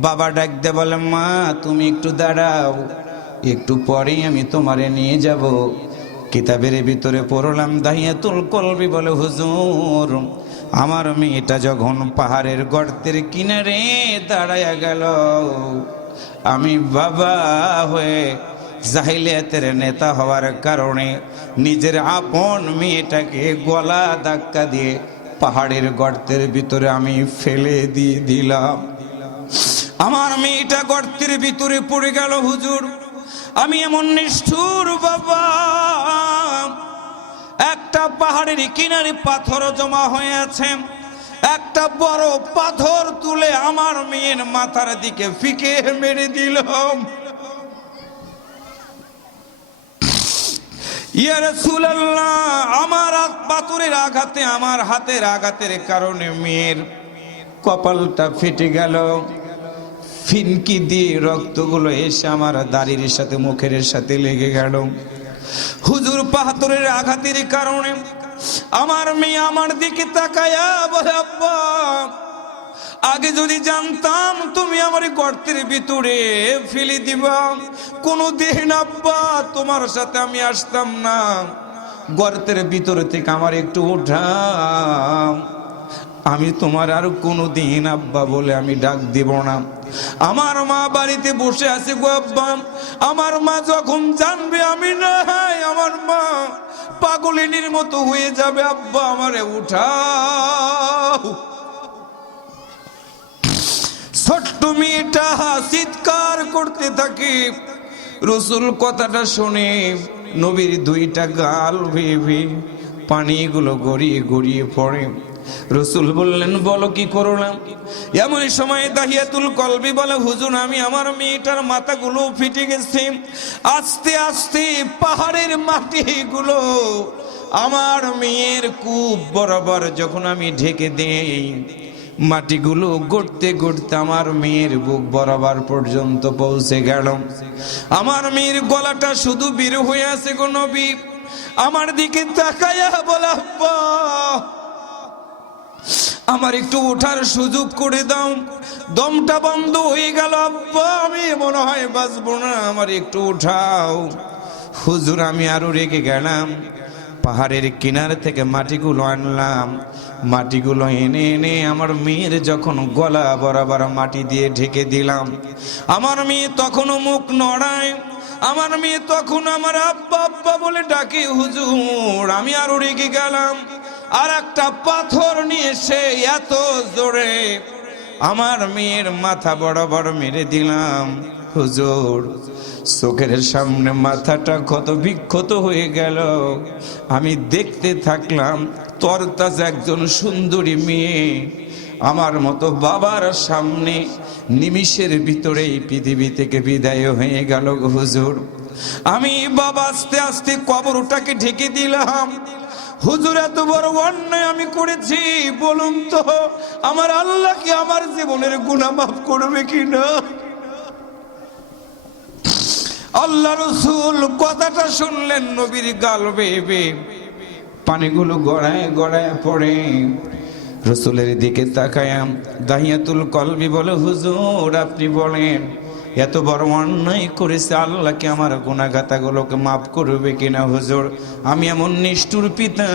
বাবা ডাক দে বলে, মা তুমি একটু দাঁড়াও, একটু পরেই আমি তোমারে নিয়ে যাব। কিতাবের ভিতরে পড়লাম, দাহিয়াতুল কলবি বলে, হুজুর আমার মেয়েটা যখন পাহাড়ের গর্তের কিনারে দাঁড়ায়া গেল, আমি বাবা হয়ে জাহিলিয়াতের নেতা হওয়ার কারণে নিজের আপন মেয়েটাকে গলা ধাক্কা দিয়ে পাহাড়ের গর্তের ভিতরে আমি ফেলে দিয়ে দিলাম। আমার মেয়েটা গর্তের ভিতরে পড়ে গেল হুজুর। আমি এমন নিষ্ঠুর বাবা, একটা পাহাড়ের কিনারে পাথর জমা হয়ে আছে, একটা বড় পাথর তুলে আমার মেয়ের মাথার দিকে ফিকে মেরে দিলাম। ইয়া রাসূলুল্লাহ, আমার পাথরের আঘাতে, আমার হাতের আঘাতের কারণে মেয়ের কপালটা ফেটে গেল। ফিনকি দিয়ে রক্তগুলো এসে আমার দাড়ির সাথে মুখের সাথে লেগে গেল। হুজুর পাথরের আঘাতের কারণে আমার মেয়ে আমার দিকে তাকায়া বলে, আব্বা আগে যদি জানতাম তুমি আমার গর্তের ভিতরে ফেলে দিবা, কোনোদিন আব্বা তোমার সাথে আমি আসতাম না। গর্তের ভিতরে থেকে আমার একটু উঠাও, আমি তোমার আর কোনোদিন আব্বা বলে আমি ডাক দিব না। আমার মা বাড়িতে বসে আছে গো আব্বা, আমার মা যখন জানবে আমি নাই, আমার মা পাগলিনীর মতো হয়ে যাবে। আব্বা আমারে উঠাও। ছোট্ট মেয়েটা চিৎকার করতে থাকে। রসুল কথাটা শুনে নবীর দুইটা গাল ভেবে পানিগুলো গড়িয়ে গড়িয়ে পড়ে। রসুল বললেন, বলো কি করলাম? এমন সময় দাহিয়াতুল কলবি বলে, হুজুর আমি আমার মেয়েটার মাথাগুলো ফেটে গেছে। আস্তে আস্তে পাহাড়ের মাটিগুলো আমার মেয়ের কূপ বরাবর যখন আমি ঢেকে দেই, মাটিগুলো গড়তে গড়তে আমার মেয়ের বুক বরাবর পর্যন্ত পৌঁছে গেল। আমার মেয়ের গলাটা শুধু বের হয়ে আছে গো নবী। আমার দিকে তাকায়া বলা, আব্বা আমার একটু ওঠার সুযোগ করে দাও। দমটা বন্ধ হয়ে গেল। আব্বা আমি মনে হয় বাঁচবো না, আমার একটু উঠাও। হুজুর আমি আরো রেগে গেলাম। পাহাড়ের কিনার থেকে মাটিগুলো আনলাম। মাটিগুলো এনে এনে আমার মেয়ের যখন গলা বরাবর মাটি দিয়ে ঢেকে দিলাম, আমার মেয়ে তখনও মুখ নড়ায়। আমার মেয়ে তখন আমার আব্বা আব্বা বলে ডাকে। হুজুর আমি আরো রেগে গেলাম। আর একটা পাথর নিয়ে এসে এত জোরে আমার মেয়ের মাথা বরাবর মেরে দিলাম। হুজুর চোখের সামনে মাথাটা ক্ষত বিক্ষত হয়ে গেল। আমি দেখতে থাকলাম তরতাজা একজন সুন্দরী মেয়ে আমার মতো বাবার সামনে নিমিষের ভিতরেই পৃথিবী থেকে বিদায় হয়ে গেল। হুজুর আমি বাবা আস্তে আস্তে কবরটাকে ঢেকে দিলাম। হুজুর এত বড় অন্যায় আমি করেছি, বলুন তো আমার আল্লাহ কি আমার জীবনের গুনাহ মাফ করবে কিনা? আল্লাহ রসুল কথাটা শুনলেন, নবীর গাল বেয়ে পানিগুলো গড়ায় গড়ায় পড়ে। রসুলের দিকে তাকায়াম দাহিয়াতুল কলবি বলে, হুজুর আপনি বলেন এত বড় অন্যায় করেছে, আল্লাহ কি আমার গুনাহগাতাগুলোকে মাফ করবে কিনা? হুজুর আমি এমন নিষ্ঠুর পিতা,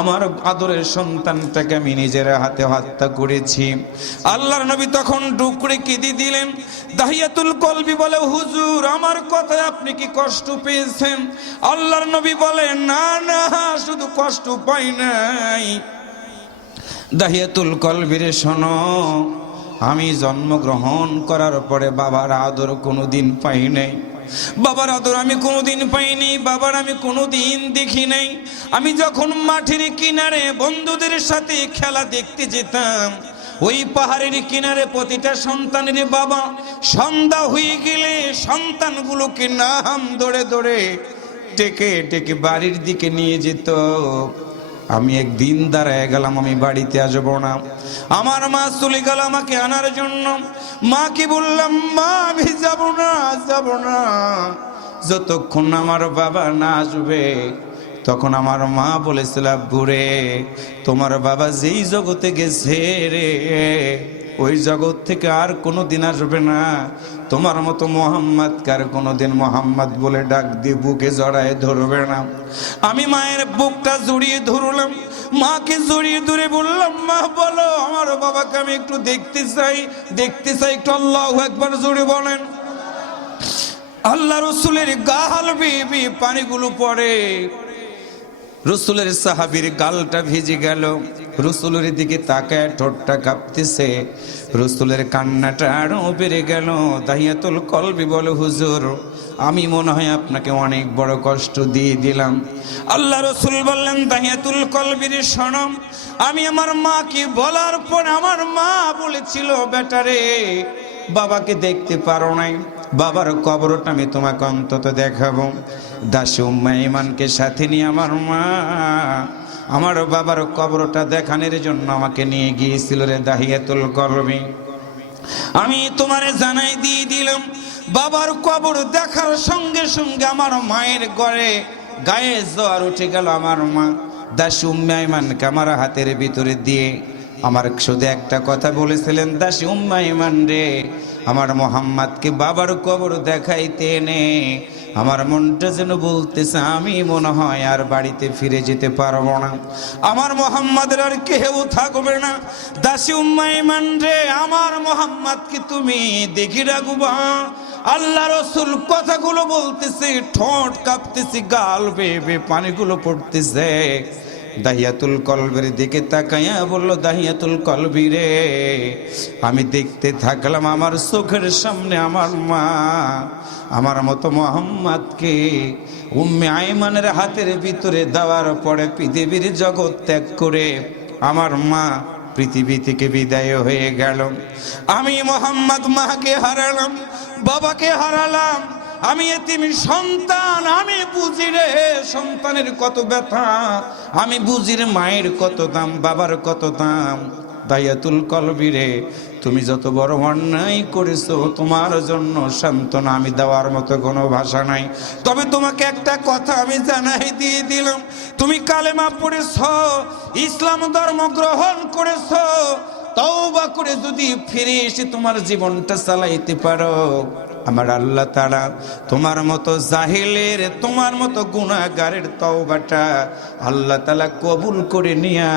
আমার আদরের সন্তানটাকে আমি নিজের হাতে হত্যা করেছি। আল্লাহর নবী তখন ডুকরে কেঁদে দিলেন। দাহিয়াতুল কলবি বলে, হুজুর আমার কথায় আপনি কি কষ্ট পেয়েছেন? আল্লাহর নবী বলে, না না শুধু কষ্ট পাই নাই। দাহিয়াতুল কলবিরে শোনো, আমি জন্মগ্রহণ করার পরে বাবার আদর কোনোদিন পাই নাই। বাবার আদর আমি কোনোদিন পাইনি, বাবার আমি কোনোদিন দেখি নাই। আমি যখন মাঠের কিনারে বন্ধুদের সাথে খেলা দেখতে যেতাম, ওই পাহাড়ের কিনারে প্রতিটা সন্তানের বাবা সন্ধ্যা হয়ে গেলে সন্তানগুলোকে নাম ধরে ধরে টেকে টেকে বাড়ির দিকে নিয়ে যেত। আমি একদিন দাঁড়ায় গেলাম, আমি বাড়িতে আসবো না। আমার মা চলে গেল আমাকে আনার জন্য। মাকে বললাম, মা আমি যাব না যাব না, যতক্ষণ আমার বাবা না আসবে। তখন আমার মা বলেছিল, বুড়ে তোমার বাবা যেই জগতে গেছে রে, ওই জগৎ থেকে আর কোনোদিন আসবে না। তোমার মতো মোহাম্মদ কার কোনোদিন মোহাম্মদ বলে ডাক দিয়ে বুকে জড়ায় ধরবে না। আমি মায়ের বুকটা জড়িয়ে ধরলাম, মাকে জড়িয়ে ধরে বললাম, মা বলো আমার বাবাকে আমি একটু দেখতে চাই, দেখতে চাই। একটু আল্লাহু আকবার জোরে বলেন। আল্লাহ রসুলের গাল বেয়ে পানিগুলো পড়ে। রসুলের সাহাবীর গালটা ভিজে গেল। রসুলের দিকে তাকায় ঠোঁটটা কাঁপতেছে। রসুলের কান্নাটা আরো বেড়ে গেল। দাহিয়াতুল কলবি বলে, হুজুর আমি মনে হয় আপনাকে অনেক বড় কষ্ট দিয়ে দিলাম। আল্লাহ রসুল বললেন, দাহিয়াতুল কলবির শোনো, আমি আমার মাকে বলার পর আমার মা বলেছিল, বেটারে বাবাকে দেখতে পারো নাই, বাবার কবরটা আমি তোমাকে অন্তত দেখাবো। দাসী উম্মে ঈমানকে সাথে নিয়ে আমার মা আমার বাবার কবরটা দেখানোর জন্য আমাকে নিয়ে গিয়েছিল রে দাহিয়াতুল কলবি। আমি তোমারে জানাই দিয়ে দিলাম, বাবার কবর দেখার সঙ্গে সঙ্গে আমার মায়ের গায়ে জ্বর উঠে গেল। আমার মা দাসী উম্মে ঈমানকে আমার হাতের ভিতরে দিয়ে আমার শুধু একটা কথা বলেছিলেন, দাসী উম্মে আইমান রে, আমার মোহাম্মদকে বাবার কবর দেখাইতে নে। আমার মনটা যেন বলতেছে আমি মনে হয় আর বাড়িতে ফিরে যেতে পারবো না, আমার মোহাম্মদের আর কেউ থাকবে না। দাসী উম্মে আইমান রে, আমার মোহাম্মদকে তুমি দেখি রাখবা। আল্লাহ রসুল কথাগুলো বলতেছে, ঠোঁট কাঁপতেছে, গাল বেয়ে বেয়ে পানিগুলো পড়তেছে। দাহিয়াতুল কলবের দিকে তাকাইয়া বলল, দাহিয়াতুল কলবি রে, আমি দেখতে থাকলাম আমার চোখের সামনে আমার মা আমার মতো মোহাম্মদকে উম্মে আইমানের হাতের ভিতরে দেওয়ার পরে পৃথিবীর জগৎ ত্যাগ করে আমার মা পৃথিবী থেকে বিদায় হয়ে গেল। আমি মোহাম্মদ মাকে হারালাম, বাবাকে হারালাম, আমি এতিম সন্তান। আমি বুঝি রে সন্তানের কত ব্যথা, আমি বুঝি রে মায়ের কত দাম, বাবার কত দাম। দাহিয়াতুল কলবি রে, তুমি যত বড় অন্যায় করেছো, তোমার জন্য সান্ত্বনা আমি দেওয়ার মতো কোনো ভাষা নাই। তবে তোমাকে একটা কথা আমি জানাই দিয়ে দিলাম, তুমি কালেমা পড়েছ, ইসলাম ধর্ম গ্রহণ করেছ, তওবা করে যদি ফিরে এসে তোমার জীবনটা চালাইতে পারো, আমার আল্লাহ তাআলা তোমার মতো জাহিলের, তোমার মতো গুনাহগারের তওবাটা আল্লাহ তাআলা কবুল করে নিয়া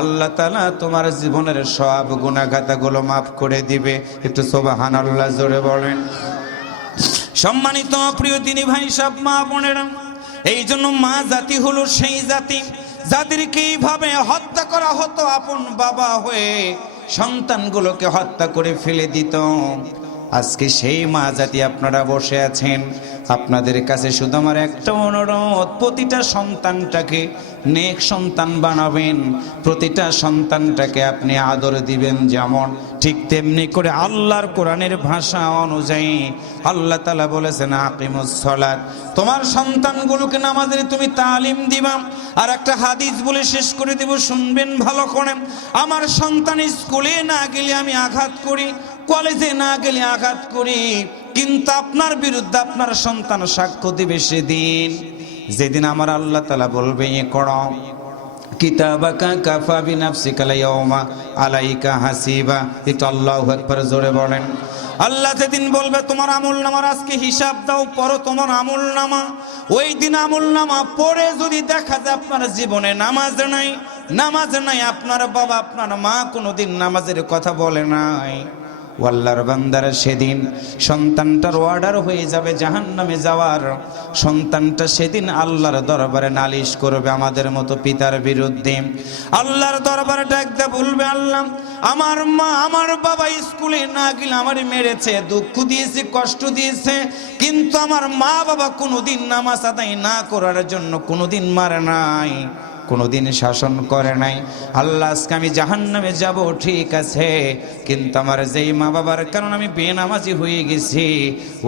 আল্লাহ তাআলা তোমার জীবনের সব গুনাহগাতাগুলো মাফ করে দিবে। একটু সুবহানাল্লাহ জোরে বলেন। সম্মানিত প্রিয় দিনী ভাই সব মা বোনেরা, এই জন্য মা জাতি হলো সেই জাতি যাদেরকে এইভাবে হত্যা করা হতো, আপন বাবা হয়ে সন্তানগুলোকে হত্যা করে ফেলে দিত। আজকে সেই মা জাতি আপনারা বসে আছেন, আপনাদের কাছে শুধু আমার একটা অনুরোধ, প্রতিটা সন্তানটাকে নেক সন্তান বানাবেন, প্রতিটা সন্তানটাকে আপনি আদর দিবেন, যেমন ঠিক তেমনি করে আল্লাহর কোরআনের ভাষা অনুযায়ী আল্লাহ তাআলা বলেছেন আকিমুস সালাত, তোমার সন্তানগুলোকে নামাজের তুমি তালিম দিবা। আর একটা হাদিস বলে শেষ করে দেব, শুনবেন ভালো করে। আমার সন্তান স্কুলে না গেলে আমি আঘাত করি, কলেজে না গেলে আঘাত করি, কিন্তু আপনার বিরুদ্ধে আপনার সন্তান সাক্ষ্য দিবে সেদিন, যেদিন আমার আল্লাহ তাআলা বলবে ইকরা কিতাবাকা কাফা বিনাফসিকা আল-ইয়াওমা আলাইকা হাসিবা। এটা আল্লাহু আকবার জোরে বলেন। আল্লাহ যেদিন বলবে তোমার আমলনামার আজকে হিসাব দাও, পড়ো তোমার আমলনামা, ওই দিন আমলনামা পড়ে যদি দেখা যায় আপনার জীবনে নামাজ নাই, আপনার বাবা আপনার মা কোনোদিন নামাজের কথা বলে নাই, আল্লাহর বান্দারা সেদিন সন্তানটার অর্ডার হয়ে যাবে জাহান্নামে যাওয়ার। সন্তানটা সেদিন আল্লাহর দরবারে নালিশ করবে আমাদের মতো পিতার বিরুদ্ধে। আল্লাহর দরবারে ডাকতে বলবে, আল্লাহ আমার মা আমার বাবা স্কুলে না গেলে আমারে মেরেছে, দুঃখ দিয়েছে, কষ্ট দিয়েছে, কিন্তু আমার মা বাবা কোনোদিন নামাজ আদায় না করার জন্য কোনোদিন মারে নাই, কোনোদিন শাসন করে নাই। আল্লাহ আজকে আমি জাহান্নামে যাব ঠিক আছে, কিন্তু আমার যেই মা বাবার কারণে আমি বেনামাজি হয়ে গেছি,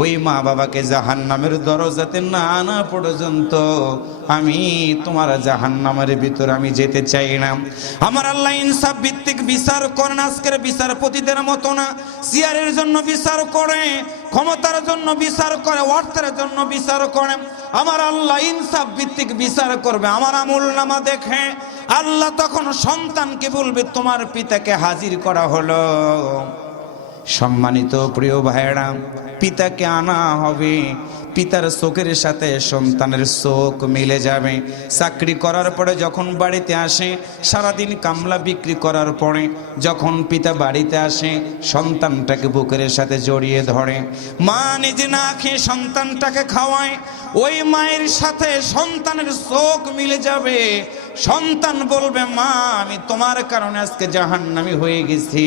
ওই মা বাবাকে জাহান্নামের দরজাতে না আনা পর্যন্ত আমি তোমার জাহান্নামের ভিতর আমি যেতে চাই না। আমার আল্লাহ ইনসাফ ভিত্তিক বিচার করেন, আজকের বিচারপতিদের মতো না, চেয়ারের জন্য বিচার করে, ক্ষমতার জন্য বিচার করে, অর্থের জন্য বিচার করে। আমার আল্লাহ ইনসাফ ভিত্তিক বিচার করবে। আমার আমলনামা দেখে আল্লাহ তখন সন্তানকে বলবে তোমার পিতাকে হাজির করা হলো। সম্মানিত প্রিয় ভাইরা, পিতাকে আনা হবে, পিতার চোখের সাথে সন্তানের চোখ মিলে যাবে। চাকরি করার পরে যখন বাড়িতে আসে, সারাদিন কামলা বিক্রি করার পরে যখন পিতা বাড়িতে আসে, সন্তানটাকে বুকের সাথে জড়িয়ে ধরে, মা নিজে না খেয়ে সন্তানটাকে খাওয়ায়, ওই মায়ের সাথে সন্তানের চোখ মিলে যাবে। সন্তান বলবে, মা আমি তোমার কারণে আজকে জাহান্নামী হয়ে গেছি,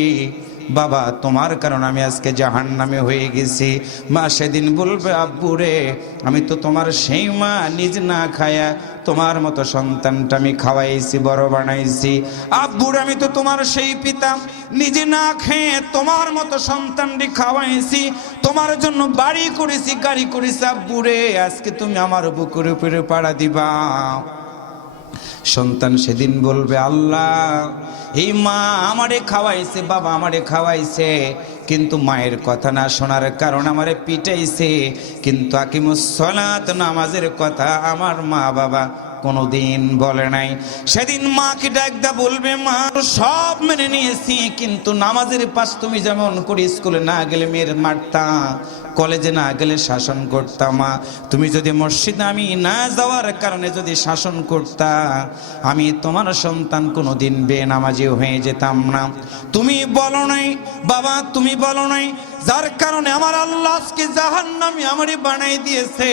বাবা তোমার কারণে আমি আজকে জাহান্নামে হয়ে গেছি। মা সেদিন বলবে, আব্বু রে আমি তো তোমার সেই মা, নিজ না খায়া তোমার মতো সন্তানটা আমি খাওয়াইছি, বড় বানাইছি। আব্বু রে আমি তো তোমার সেই পিতা, নিজে না খেয়ে তোমার মতো সন্তানটি খাওয়াইছি, তোমার জন্য বাড়ি করেছি, গাড়ি করেছি, আব্বু রে আজকে তুমি আমার বুকের উপরে পাড়া দিবা। সন্তান সেদিন বলবে, আল্লাহ এই মা আমারে খাওয়াইছে, বাবা আমারে খাওয়াইছে, কিন্তু মায়ের কথা না শোনার কারণে আমারে পিটাইছে, কিন্তু আকিমুস সালাত নামাজের কথা আমার মা বাবা কোনোদিন বলে নাই। সেদিন মাকে ডাকদা বলবে, মা সব মেনে নিয়েছি, কিন্তু নামাজের পাশ তুমি যেমন করে স্কুলে না গেলে মেয়ের মারতা, কলেজে না গেলে শাসন করতাম, মা তুমি যদি মসজিদে আমি না যাওয়ার কারণে যদি শাসন করতা, আমি তোমার সন্তান কোনোদিন বেনামাজি হয়ে যেতাম না। তুমি বলো নাই বাবা, তুমি বলো নাই, যার কারণে আমার আল্লাহ আজকে জাহান্নামী আমারে বানাই দিয়েছে।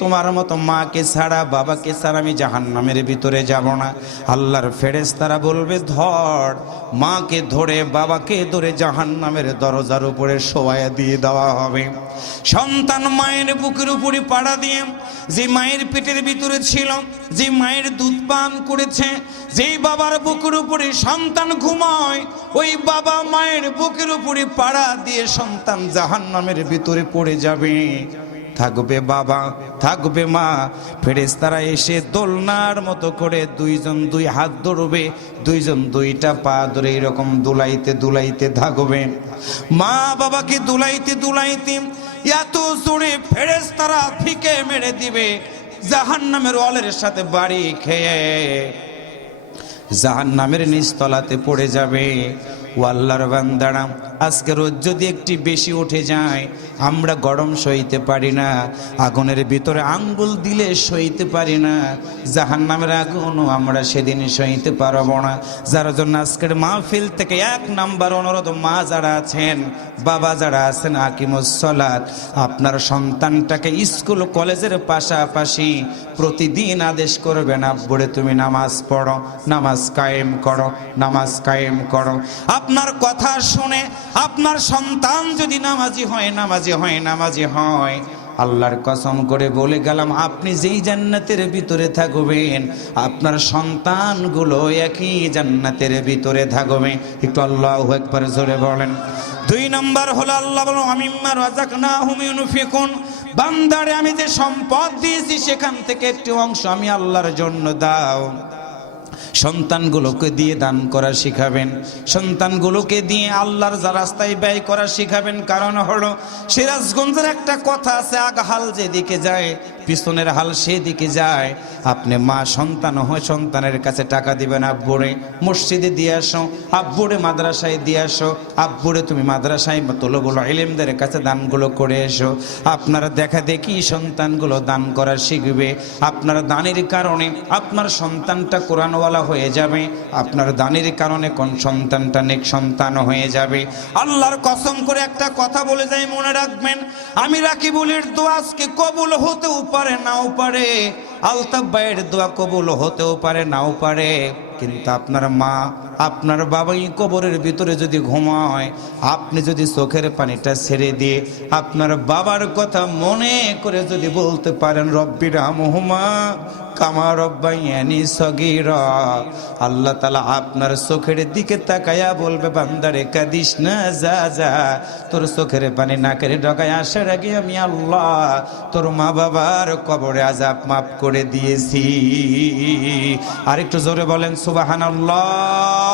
তোমার মতো মাকে ছাড়া বাবাকে ছাড়া আমি জাহান্নামের ভিতরে যাব না। আল্লাহর ফেরেশতারা বলবে, ধর, মাকে ধরে বাবাকে ধরে জাহান্নামের দরজার উপরে শোয়ায়া দিয়ে দেওয়া হবে। সন্তান মায়ের বুকের উপরে পাড়া দিয়ে, যে মায়ের পেটের ভিতরে ছিল, যে মায়ের দুধ পান করেছে, যেই বাবার বুকের উপরে সন্তান ঘুমায়, ওই বাবা মায়ের বুকের উপরে পাড়া দিয়ে সন্তান জাহান্নামের ভিতরে পড়ে যাবে। থাকবে বাবা, থাকবে মা, ফেরেশতারা এসে দোলনার মতো করে দুইজন দুই হাত ধরবে, দুইজন দুইটা পা ধরে এরকম দুলাইতে দুলাইতে থাকবে। মা বাবাকে দুলাইতে দুলাইতে এত জোরে ফেরেশতারা ফিকে মেরে দিবে, জাহান্নামের ওয়ালের সাথে বাড়ি খেয়ে জাহান্নামের নিচতলাতে পড়ে যাবে। ও আল্লাহর বান্দারা, আজকে রোদ যদি একটি বেশি উঠে যায়, আমরা গরম সইতে পারি না, আগুনের ভিতরে আঙ্গুল দিলে সইতে পারি না, জাহান্নামের আগুনও আমরা সেদিন সইতে পারবো না। যার জন্য আজকের মাহফিল থেকে 1 নাম্বার অনুরোধ, মা যারা আছেন, বাবা যারা আছেন, আকিমুস সালাত, আপনার সন্তানটাকে স্কুল কলেজের পাশাপাশি প্রতিদিন আদেশ করবেন, আব্বুরে তুমি নামাজ পড়ো, নামাজ কায়েম করো, নামাজ কায়েম করো। আপনার কথা শুনে আপনার সন্তান যদি নামাজি হয়, নামাজি হয়, নামাজি হয়, আল্লাহর কসম করে বলে গেলাম, আপনি যেই জান্নাতের ভিতরে থাকবেন, আপনার সন্তানগুলো একই জান্নাতের ভিতরে থাকবে। একটু আল্লাহু আকবার জোরে বলেন। 2 নাম্বার হলো, আল্লাহ বলো, আমিম্মা রাযাকনাহুম ইউনফিকুন, বান্দারে আমি যে সম্পদ দিয়েছি সেখান থেকে একটি অংশ আমি আল্লাহর জন্য দাও। সন্তানগুলোকে দিয়ে দান করা শিখাবেন, সন্তানগুলোকে দিয়ে আল্লাহর রাস্তায় ব্যয় করা শিখাবেন। কারণ হলো, সিরাজগঞ্জের একটা কথা আছে, আগহাল যেদিকে যায় পিছনের হাল সেদিকে যায়। আপনি মা সন্তান হয়, সন্তানের কাছে টাকা দিবেন, আব্বুরে মসজিদে দিয়ে আসো, আব্বুরে মাদ্রাসায় দিয়ে আসো, আব্বুরে তুমি মাদ্রাসায় তলবুল ইলমদের কাছে দানগুলো করে এসো। আপনারা দেখা দেখি সন্তানগুলো দান করা শিখবে। আপনার দানের কারণে আপনার সন্তানটা কোরআনওয়ালা হয়ে যাবে, আপনার দানের কারণে কোন সন্তানটা নেক সন্তান হয়ে যাবে। আল্লাহর কসম করে একটা কথা বলে যাই, মনে রাখবেন, আমি রাকিবুলের দোয়া আজকে কবুল হতেও পারে, নাও পারে, আলতাফ ভাইয়ের দোয়া কবুল হতেও পারে, নাও পারে, কিন্তু আপনার মা আপনার বাবাই কবরের ভিতরে যদি ঘুমায়, আপনি যদি চোখের পানিটা ছেড়ে দিয়ে আপনার বাবার কথা মনে করে যদি বলতে পারেন, রব্বি রাহমহুমা কামা রব্বায়ানি সগীরা, আল্লাহ তাআলা আপনার চোখের দিকে তাকায়া বলবে, বান্দারে কাঁদিস না, যা যা, তোর চোখের পানি নাকের ডগায় আসার আগে আমি আল্লাহ তোর মা বাবার কবরে আযাব মাফ করে দিয়েছি। আরেকটু জোরে বলেন সুবহানাল্লাহ।